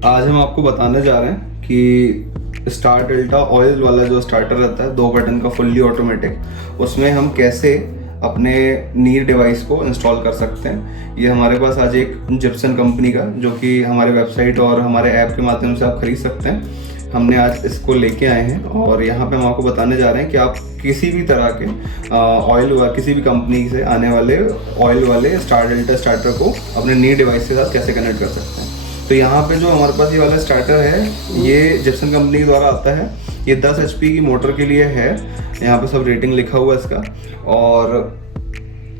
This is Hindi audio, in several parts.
आज हम आपको बताने जा रहे हैं कि स्टार डेल्टा ऑयल वाला जो स्टार्टर रहता है 2 बटन का फुल्ली ऑटोमेटिक, उसमें हम कैसे अपने नीर डिवाइस को इंस्टॉल कर सकते हैं। ये हमारे पास आज एक जिप्सन कंपनी का, जो कि हमारे वेबसाइट और हमारे ऐप के माध्यम से आप खरीद सकते हैं, हमने आज इसको लेके आए हैं। और यहाँ पे हम आपको बताने जा रहे हैं कि आप किसी भी तरह के ऑयल व किसी भी कंपनी से आने वाले ऑयल वाले स्टार डेल्टा स्टार्टर को अपने नीर डिवाइस के साथ कैसे कनेक्ट कर सकते हैं। तो यहाँ पे जो हमारे पास ये वाला स्टार्टर है, ये जिप्सन कंपनी के द्वारा आता है। ये 10 HP की मोटर के लिए है। यहाँ पे सब रेटिंग लिखा हुआ है इसका। और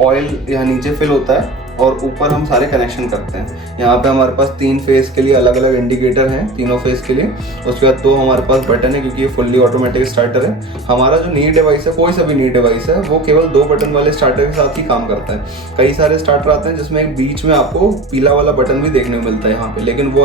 ऑयल यहाँ नीचे फिल होता है और ऊपर हम सारे कनेक्शन करते हैं। यहाँ पे हमारे पास 3 फेस के लिए अलग अलग इंडिकेटर हैं, तीनों फेस के लिए। उसके बाद 2 हमारे पास बटन है, क्योंकि ये फुल्ली ऑटोमेटिक स्टार्टर है। हमारा जो नीर डिवाइस है, कोई सा भी नीर डिवाइस है, वो केवल 2 बटन वाले स्टार्टर के साथ ही काम करता है। कई सारे स्टार्टर आते हैं जिसमें एक बीच में आपको पीला वाला बटन भी देखने को मिलता है यहाँ पे, लेकिन वो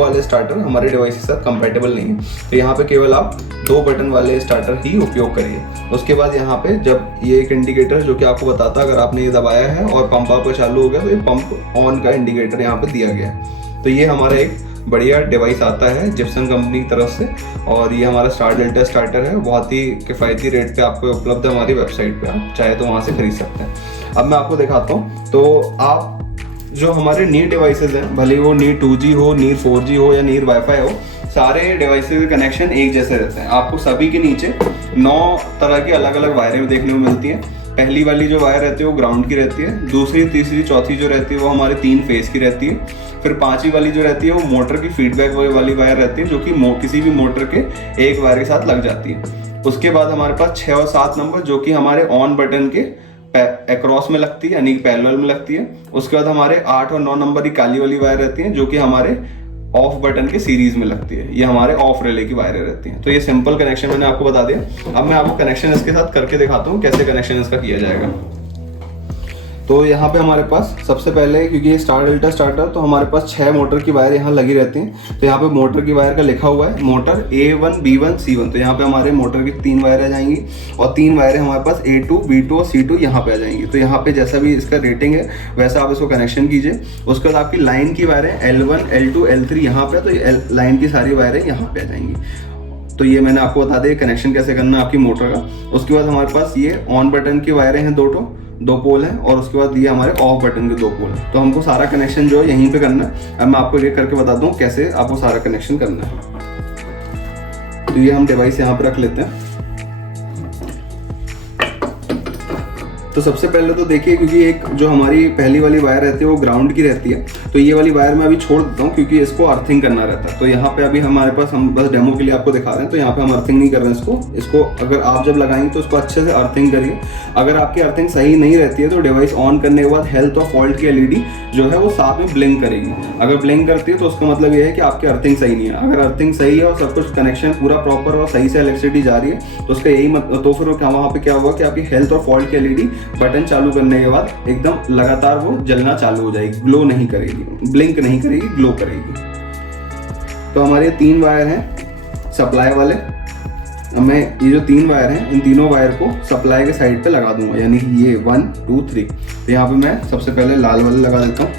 वाले स्टार्टर हमारे डिवाइस के साथ कंपेटेबल नहीं है। तो यहाँ पे केवल आप 2 बटन वाले स्टार्टर ही उपयोग करिए। उसके बाद यहाँ पे जब ये एक इंडिकेटर जो कि आपको बताता है, अगर आपने ये दबाया है और पंप आपका चालू हो गया, तो ये पंप ऑन का इंडिकेटर यहाँ पे दिया गया है। तो ये हमारा एक बढ़िया डिवाइस आता है जिप्सन कंपनी की तरफ से। और ये हमारा स्टार डेल्टा स्टार्टर है, बहुत ही किफ़ायती रेट पे आपको उपलब्ध है हमारी वेबसाइट पे, आप चाहे तो वहाँ से खरीद सकते हैं। अब मैं आपको दिखाता हूँ। तो आप जो हमारे नीर डिवाइसेज हैं, भले वो नीर 2G हो, नीर 4G हो या नीर वाईफाई हो, सारे डिवाइसेज के कनेक्शन एक जैसे रहते हैं। आपको सभी के नीचे 9 तरह की अलग अलग वायरें देखने को मिलती हैं। पहली वाली जो वायर रहती है वो ग्राउंड की रहती है, दूसरी, तीसरी, चौथी जो रहती है वो हमारे 3 फेस की रहती है। फिर 5वीं वाली जो रहती है वो मोटर की फीडबैक वाली वायर रहती है, जो कि किसी भी मोटर के एक वायर के साथ लग जाती है। उसके बाद हमारे पास 6 और 7 नंबर, जो कि हमारे ऑन बटन के अक्रॉस में लगती है, यानी पैरेलल में लगती है। उसके बाद हमारे 8 और 9 नंबर की काली वाली वायर रहती है, जो कि हमारे ऑफ बटन के सीरीज में लगती है। ये हमारे ऑफ रिले की वायरें रहती हैं। तो ये सिंपल कनेक्शन मैंने आपको बता दिया। अब मैं आपको कनेक्शन इसके साथ करके दिखाता हूँ कैसे कनेक्शन इसका किया जाएगा। तो यहाँ पे हमारे पास सबसे पहले, क्योंकि ये स्टार डेल्टा स्टार्टर, तो हमारे पास 6 मोटर की वायर यहाँ लगी रहती हैं। तो यहाँ पे मोटर की वायर का लिखा हुआ है, मोटर A1, B1, C1। तो यहाँ पे हमारे मोटर की 3 वायरें आ जाएंगी और 3 वायरें हमारे पास A2, B2 और C2 यहाँ पे आ जाएंगी। तो यहाँ पे जैसा भी इसका रेटिंग है वैसा आप इसको कनेक्शन कीजिए। उसके बाद आपकी लाइन की वायरें L1, L2, L3 यहाँ पे, तो लाइन की सारी वायरें यहाँ पे आ जाएंगी। तो ये मैंने आपको बता दिया कनेक्शन कैसे करना है आपकी मोटर का। उसके बाद हमारे पास ये ऑन बटन की वायरें हैं, 2 पोल हैं, और उसके बाद ये हमारे ऑफ बटन के 2 पोल हैं। तो हमको सारा कनेक्शन जो है यहीं पे करना है। अब मैं आपको ये करके बता दूं कैसे आपको सारा कनेक्शन करना है। तो ये हम डिवाइस यहाँ पे रख लेते हैं। तो सबसे पहले तो देखिए, क्योंकि एक जो हमारी पहली वाली वायर रहती है वो ग्राउंड की रहती है, तो ये वाली वायर मैं अभी छोड़ देता हूँ, क्योंकि इसको अर्थिंग करना रहता है। तो यहाँ पे अभी हमारे पास, हम बस डेमो के लिए आपको दिखा रहे हैं, तो यहाँ पे हम अर्थिंग नहीं कर रहे हैं इसको अगर आप जब लगाएंगे तो उसको अच्छे से अर्थिंग करिए। अगर आपकी अर्थिंग सही नहीं रहती है तो डिवाइस ऑन करने के बाद हेल्थ और फॉल्ट की LED जो है वो साथ में ब्लिंक करेगी। अगर ब्लिंक करती है तो उसका मतलब ये है कि आपकी अर्थिंग सही नहीं है। अगर अर्थिंग सही है और सब कुछ कनेक्शन पूरा प्रॉपर और सही से इलेक्ट्रिसिटी जा रही है, तो उसका यही तो फिर वहाँ पे क्या होगा कि आपकी हेल्थ और फॉल्ट की LED बटन चालू करने के बाद एकदम लगातार वो जलना चालू हो जाएगी, ग्लो नहीं करेगी, ब्लिंक नहीं करेगी, ग्लो करेगी। तो हमारे 3 वायर हैं सप्लाई वाले। मैं ये जो 3 वायर हैं, इन तीनों वायर को सप्लाई के साइड पे लगा दूंगा, यानी ये 1, 2, 3। तो यहाँ पे मैं सबसे पहले लाल वाले लगा देता हूँ।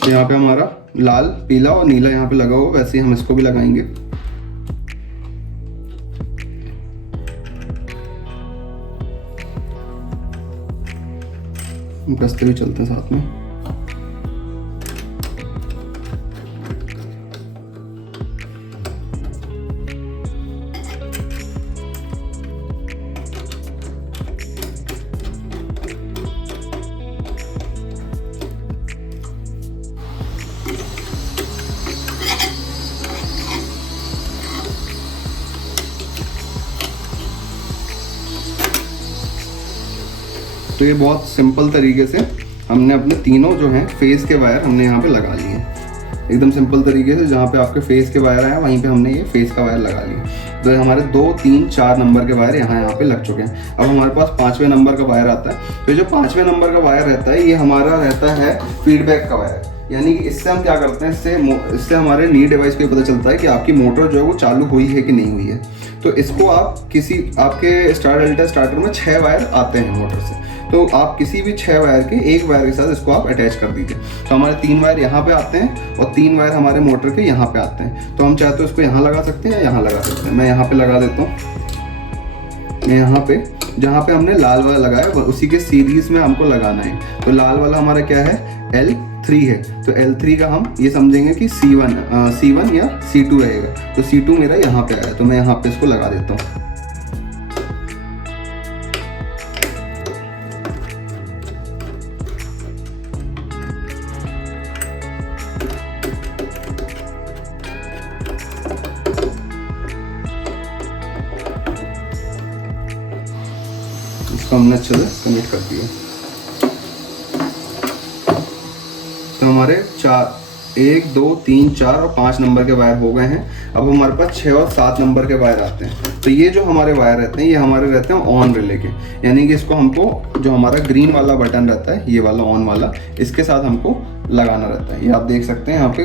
तो यहाँ पे हमारा लाल, पीला और नीला यहाँ पे लगा हुआ, वैसे ही हम इसको भी लगाएंगे। कसते भी चलते हैं साथ में। तो ये बहुत सिंपल तरीके से हमने अपने तीनों जो हैं फेस के वायर हमने यहाँ पे लगा लिए, एकदम सिंपल तरीके से। जहाँ पे आपके फेस के वायर आए वहीं पे हमने ये फेस का वायर लगा लिया। तो हमारे 2, 3, 4 नंबर के वायर यहाँ पे लग चुके हैं। अब हमारे पास 5वें नंबर का वायर आता है। तो जो 5वें नंबर का वायर रहता है ये हमारा रहता है फीडबैक का वायर, यानी कि इससे हम क्या करते हैं, इससे हमारे नी डिवाइस को पता चलता है कि आपकी मोटर जो है वो चालू हुई है कि नहीं हुई है। तो इसको आप आपके स्टार डेल्टा स्टार्टर में 6 वायर आते हैं मोटर से, तो आप किसी भी 6 वायर के एक वायर के साथ इसको आप अटैच कर दीजिए। तो हमारे 3 वायर यहाँ पे आते हैं और 3 वायर हमारे मोटर के यहाँ पे आते हैं। तो हम चाहे तो इसको यहाँ लगा सकते हैं या यहाँ लगा सकते हैं। मैं यहाँ पे लगा देता हूँ। मैं यहाँ पे जहाँ पे हमने लाल वाला लगाया उसी के सीरीज में हमको लगाना है। तो लाल वाला हमारा क्या है, L3 है। तो L3 का हम ये समझेंगे कि C1 या C2 रहेगा। तो C2 मेरा यहाँ पे आया, तो मैं यहाँ पे इसको लगा देता हूँ। इसको हमने अच्छे से कनेक्ट कर दिया। तो हमारे 1, 2, 3, 4 और 5 नंबर के वायर हो गए हैं। अब हमारे पास 6 और 7 नंबर के वायर आते हैं। तो ये जो हमारे वायर रहते हैं ये हमारे रहते हैं ऑन रिले के, यानी कि इसको हमको जो हमारा ग्रीन वाला बटन रहता है ये वाला ऑन वाला, इसके साथ हमको लगाना रहता है। ये आप देख सकते हैं यहाँ पे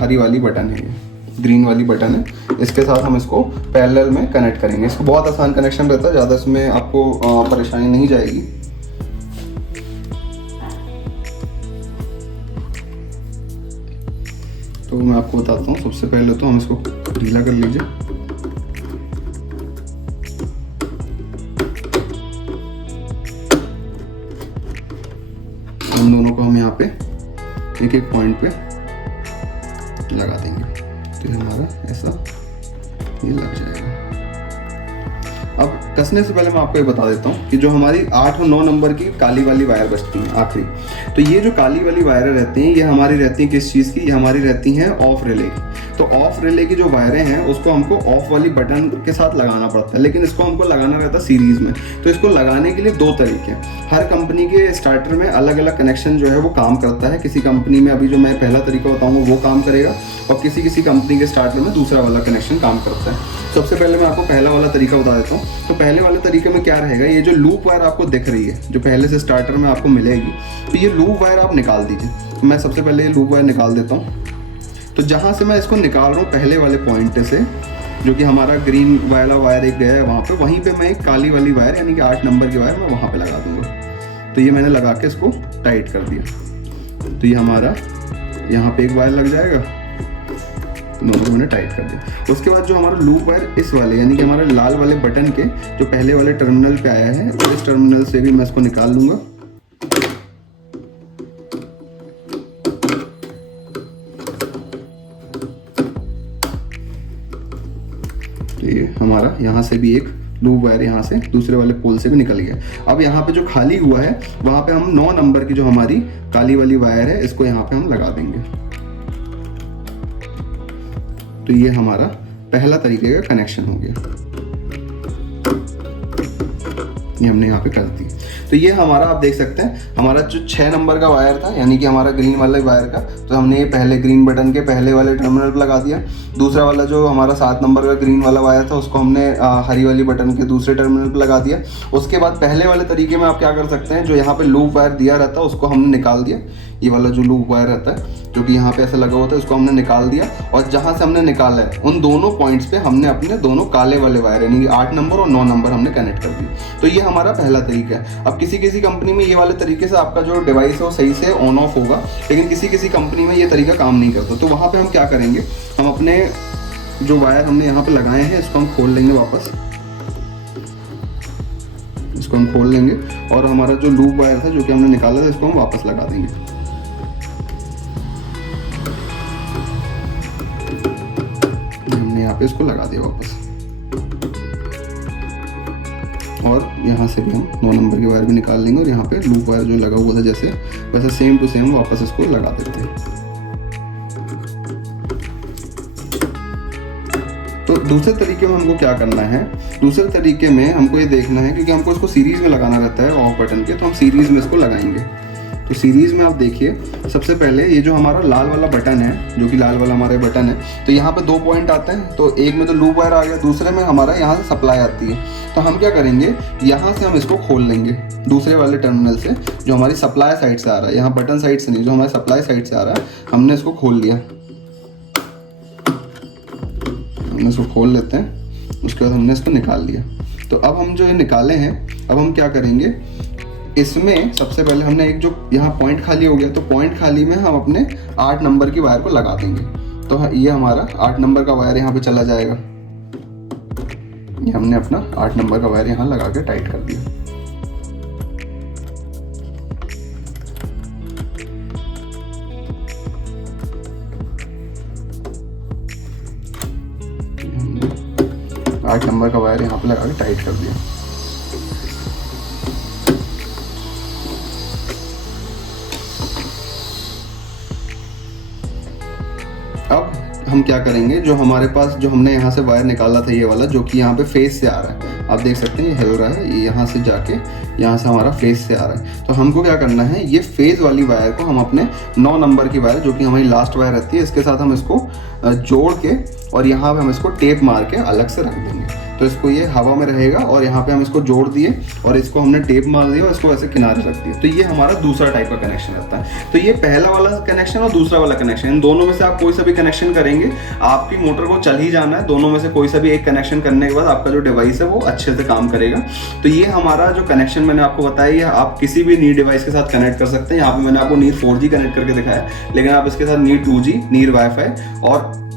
हरी वाली बटन है, ये ग्रीन वाली बटन है। इसके साथ हम इसको पैरेलल में कनेक्ट करेंगे। इसको बहुत आसान कनेक्शन रहता है, ज़्यादा इसमें आपको परेशानी नहीं जाएगी। तो मैं आपको बताता हूँ। सबसे पहले तो हम इसको ढीला कर लीजिए। उन दोनों को हम यहाँ पे एक एक पॉइंट पे लगा देंगे। तो ये हमारा ऐसा ये लग जाएगा। अब कसने से पहले मैं आपको ये बता देता हूँ कि जो हमारी 8 और 9 नंबर की काली वाली वायर बचती हैं आखिरी, तो ये जो काली वाली वायर रहती हैं ये हमारी रहती हैं किस चीज़ की, ये हमारी रहती हैं ऑफ रिले की। तो ऑफ रिले की जो वायरें हैं उसको हमको ऑफ वाली बटन के साथ लगाना पड़ता है, लेकिन इसको हमको लगाना रहता है सीरीज में। तो इसको लगाने के लिए 2 तरीके हैं। हर कंपनी के स्टार्टर में अलग अलग कनेक्शन जो है वो काम करता है। किसी कंपनी में अभी जो मैं पहला तरीका बताऊंगा वो काम करेगा और किसी कंपनी के स्टार्टर में दूसरा वाला कनेक्शन काम करता है। सबसे पहले मैं आपको पहला वाला तरीका बता देता हूँ। तो पहले वाले तरीके में क्या रहेगा, ये जो लूप वायर आपको दिख रही है जो पहले से स्टार्टर में आपको मिलेगी, तो ये लूप वायर आप निकाल दीजिए। मैं सबसे पहले ये लूप वायर निकाल देता हूँ। तो जहाँ से मैं इसको निकाल रहा हूँ पहले वाले पॉइंट से, जो कि हमारा ग्रीन वाला वायर एक गया है वहाँ पे, वहीं पे मैं एक काली वाली वायर यानी कि 8 नंबर की वायर मैं वहाँ पे लगा दूंगा। तो ये मैंने लगा के इसको टाइट कर दिया। तो ये हमारा यहाँ पे एक वायर लग जाएगा, दोनों को मैंने टाइट कर दिया। उसके बाद जो हमारा लूप वायर इस वाले यानी कि हमारे लाल वाले बटन के जो पहले वाले टर्मिनल पे आया है, और इस टर्मिनल से भी मैं इसको निकाल लूँगा। तो ये हमारा यहाँ से भी एक लूप वायर यहाँ से दूसरे वाले पोल से भी निकल गया। अब यहाँ पे जो खाली हुआ है वहाँ पे हम 9 नंबर की जो हमारी काली वाली वायर है इसको यहाँ पे हम लगा देंगे। तो ये हमारा पहला तरीके का कनेक्शन हो गया, ये हमने यहाँ पे कर दी। तो ये हमारा आप देख सकते हैं हमारा जो 6 नंबर का वायर था यानी कि हमारा ग्रीन वाले वायर का, तो हमने ये पहले ग्रीन बटन के पहले वाले टर्मिनल पर लगा दिया। दूसरा वाला जो हमारा 7 नंबर का ग्रीन वाला वायर था उसको हमने हरी वाली बटन के दूसरे टर्मिनल पर लगा दिया। उसके बाद पहले वाले तरीके में आप क्या कर सकते हैं, जो यहाँ पे लूप वायर दिया रहता है उसको हमने निकाल दिया। ये वाला जो लूप वायर रहता है जो कि यहाँ पे ऐसे लगा होता है उसको हमने निकाल दिया, और जहाँ से हमने निकाला है उन दोनों पॉइंट्स पे हमने अपने दोनों काले वाले वायर यानी 8 नंबर और 9 नंबर हमने कनेक्ट कर दिए। तो ये हमारा पहला तरीका है। अब किसी कंपनी में ये वाले तरीके से आपका जो डिवाइस है वो सही से ऑन ऑफ होगा, लेकिन किसी कंपनी में ये तरीका काम नहीं करता। तो वहाँ पर हम क्या करेंगे, हम अपने जो वायर हमने यहाँ पे लगाए हैं इसको हम खोल लेंगे वापस, इसको हम खोल लेंगे, और हमारा जो लूप वायर था जो कि हमने निकाला था इसको हम वापस लगा देंगे। हमने यहाँ पे इसको लगा दिया वापस, और यहाँ से भी हम 9 नंबर के वायर भी निकाल लेंगे, और यहाँ पे लूप वायर जो लगा हुआ था जैसे वैसे सेम टू सेम वापस इसको लगा देते हैं। तो दूसरे तरीके में हमको क्या करना है, दूसरे तरीके में हमको ये देखना है, क्योंकि हमको इसको सीरीज में लगाना रहता है ऑफ बटन के, तो हम सीरीज में इसको लगाएंगे। तो सीरीज़ में आप देखिए, सबसे पहले ये जो हमारा लाल वाला बटन है, जो कि लाल वाला हमारा बटन है, तो यहाँ पे 2 पॉइंट आते हैं। तो एक में तो लूप वायर आ गया, दूसरे में हमारा यहाँ से सप्लाई आती है। तो हम क्या करेंगे, यहाँ से हम इसको खोल लेंगे दूसरे वाले टर्मिनल से, जो हमारी सप्लाई साइड से आ रहा है, यहाँ बटन साइड से नहीं, जो हमारी सप्लाई साइड से आ रहा है, हमने इसको खोल लिया। हमने इसको खोल लेते हैं, उसके बाद हमने इसको निकाल लिया। तो अब हम जो ये निकाले हैं, अब हम क्या करेंगे, इसमें सबसे पहले हमने एक जो यहाँ पॉइंट खाली हो गया, तो पॉइंट खाली में हम अपने 8 नंबर की वायर को लगा देंगे। तो ये हमारा 8 नंबर का वायर यहाँ पे चला जाएगा। ये हमने अपना 8 नंबर का वायर यहाँ लगा के टाइट कर दिया। हमने 8 नंबर का वायर यहाँ पे लगा के टाइट कर दिया। अब हम क्या करेंगे, जो हमारे पास जो हमने यहाँ से वायर निकाला था, ये वाला जो कि यहाँ पे फेस से आ रहा है, आप देख सकते हैं ये हिल रहा है, ये यहाँ से जाके यहाँ से हमारा फेस से आ रहा है। तो हमको क्या करना है, ये फेस वाली वायर को हम अपने 9 नंबर की वायर, जो कि हमारी लास्ट वायर रहती है, इसके साथ हम इसको जोड़ के और यहाँ पे हम इसको टेप मार के अलग से रख देंगे। तो इसको ये हवा में रहेगा और यहाँ पे हम इसको जोड़ दिए और इसको हमने टेप मार दिया और इसको ऐसे किनारे रख दिया। तो ये हमारा दूसरा टाइप का कनेक्शन रहता है। तो ये पहला वाला कनेक्शन और दूसरा वाला कनेक्शन, इन दोनों में से आप कोई सा भी कनेक्शन करेंगे, आपकी मोटर को चल ही जाना है। दोनों में से कोई सा भी एक कनेक्शन करने के बाद आपका जो डिवाइस है वो अच्छे से काम करेगा। तो ये हमारा जो कनेक्शन मैंने आपको बताया, ये आप किसी भी नीर डिवाइस के साथ कनेक्ट कर सकते हैं। यहाँ पे मैंने आपको नीर 4G कनेक्ट करके दिखाया, लेकिन आप इसके साथ नीर 2G, नीर वाईफाई और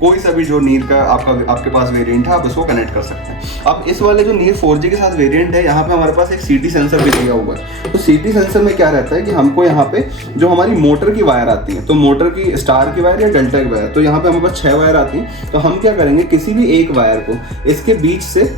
कोई सा भी जो नीर का आपके पास वेरिएंट है, आप इसको कनेक्ट कर सकते हैं। अब इस वाले जो नीर 4G के साथ वेरिएंट है, यहाँ पे हमारे पास एक CT सेंसर भी दिया हुआ है। तो CT सेंसर में क्या रहता है कि हमको यहाँ पे जो हमारी मोटर की वायर आती है, तो मोटर की स्टार की वायर या डेल्टा की वायर, तो यहाँ पे हमारे पास 6 वायर आती हैं। तो हम क्या करेंगे, किसी भी एक वायर को इसके बीच से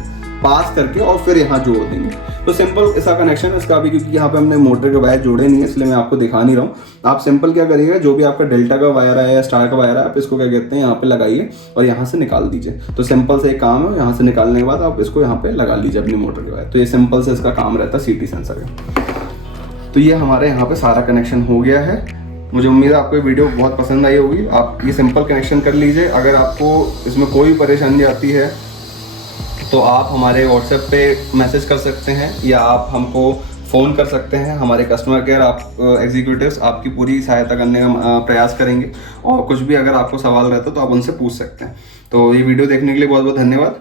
पास करके और फिर यहाँ जोड़ देंगे। तो सिंपल ऐसा कनेक्शन है इसका भी, क्योंकि यहाँ पे हमने मोटर के वायर जोड़े नहीं है, इसलिए मैं आपको दिखा नहीं रहा हूँ। आप सिंपल क्या करिएगा, जो भी आपका डेल्टा का वायर है या स्टार का वायर है, आप इसको क्या कहते हैं यहाँ पे लगाइए और यहाँ से निकाल दीजिए। तो सिंपल से एक काम है, यहाँ से निकालने के बाद आप इसको यहाँ पे लगा लीजिए अपनी मोटर के वायर। तो ये सिंपल से इसका काम रहता है CT सेंसर का। तो ये हमारे यहाँ पे सारा कनेक्शन हो गया है। मुझे उम्मीद है आपको ये वीडियो बहुत पसंद आई होगी। आप ये सिंपल कनेक्शन कर लीजिए। अगर आपको इसमें कोई परेशानी आती है तो आप हमारे व्हाट्सएप पे मैसेज कर सकते हैं या आप हमको फ़ोन कर सकते हैं। हमारे कस्टमर केयर एग्जीक्यूटिव्स आपकी पूरी सहायता करने का प्रयास करेंगे, और कुछ भी अगर आपको सवाल रहता है तो आप उनसे पूछ सकते हैं। तो ये वीडियो देखने के लिए बहुत बहुत धन्यवाद।